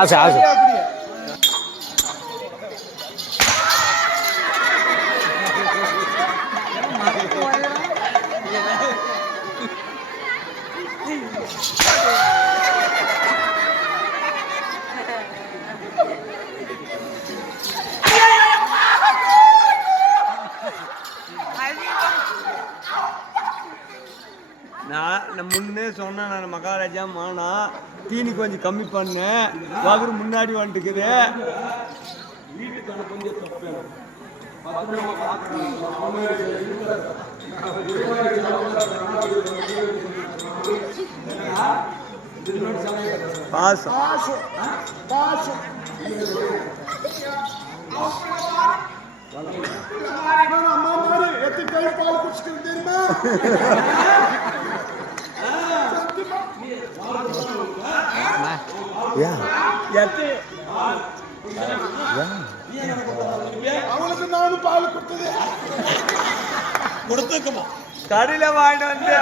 ஆசை ஆசை நான் முன்னே சொன்னேன், நான் மகாராஜா மானா தீனி கொஞ்சம் கம்மி பண்ணேன், வகுறு முன்னாடி வந்துட்டுக்குது. வீட்டுக்கு கொஞ்சம் தப்பு பாசம் அம்மா மாறு எத்தனை கை பால் குடிச்சிட்டு தெரியுமா? அவனுக்கு நானும் பால் கொடுத்தது கொடுத்துக்குமா கடையில வாங்கிட்டு வந்து